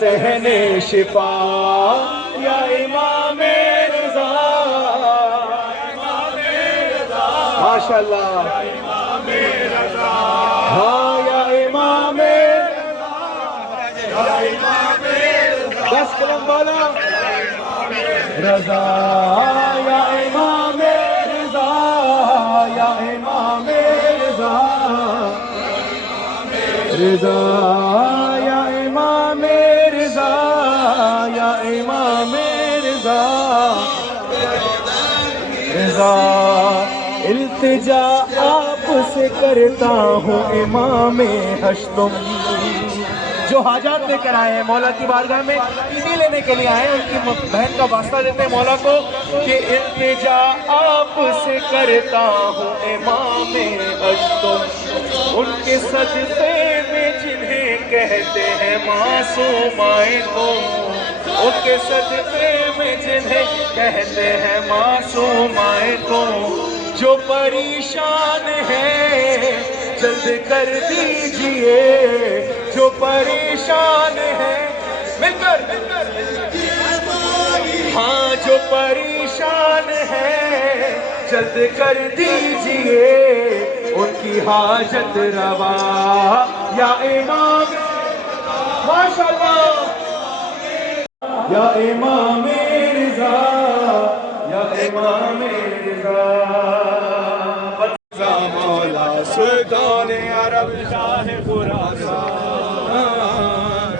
سہنے شفا یا امام رضا ماشاءاللہ ہاں یا امام دس قدم بالا رضا یا امام رضا یا امام رضا رضا یا امام رضا یا امام رضا رضا التجا آپ سے کرتا ہوں امام ہشتم جو حاجات لے کر آئے ہیں مولا کی بارگاہ میں اسی لینے کے لیے آئے ہیں ان کی بہن کا واسطہ دیتے ہیں مولا کو کہ التجا آپ سے کرتا ہوں امام ہشتم ان کے سجدے میں جنہیں کہتے ہیں معصومائے تم ان کے سجدے میں جنہیں کہتے ہیں معصومائے تم جو پریشان ہیں جلد کر دیجئے جو پریشان ہیں مل کر ہاں جو پریشان ہیں جلد کر دیجئے ان کی حاجت روا یا امام ماشاءاللہ یا امام رضا یا امام رضا مولا سلطان عرب شاہ خراسان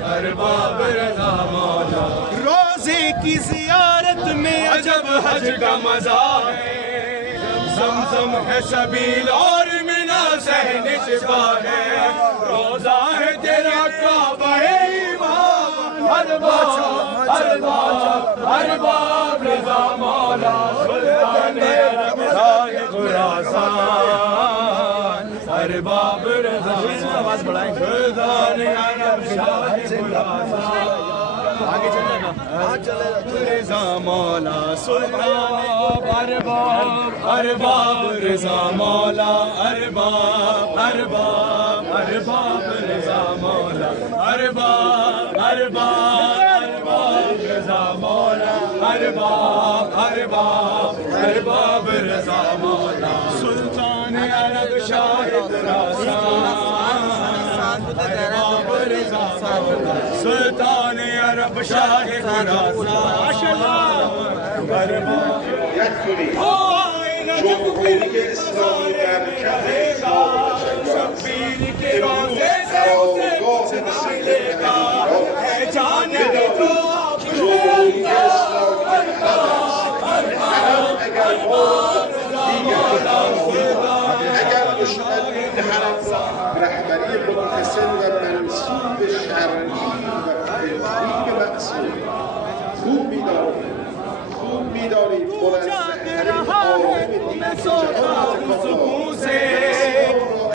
ارباب رضا مولا روزے کی زیارت میں عجب حج کا مزہ ہے زمزم ہے سبیل اور منا صحن شفا ہے روزہ ہے تیرا کعبہ ایمان ارباب رضا مولا سلطان عرب شاہ خراسان ارباب رضا آواز بڑھائیں سلطان عرب شاہ خراسان آگے چلے نا رضا مولا سلطان ارباب رضا مولا ارباب رضا مولا ارباب رضا مولا ارباب رضا مولا سلطان عرب شاہ خراسان ارباب رضا سلطان عرب شاہ خراسان جمهوری اسلامی در کف شبیر کے روزے سے اسے نکلے گا ہے جانے تو جمهوری اسلامی اگر مشاهدین حرم رهبری متصل و منصوب شرعی و تبلیغ معصوم خوب می‌دانید منظم‌ترین عالم دین جهان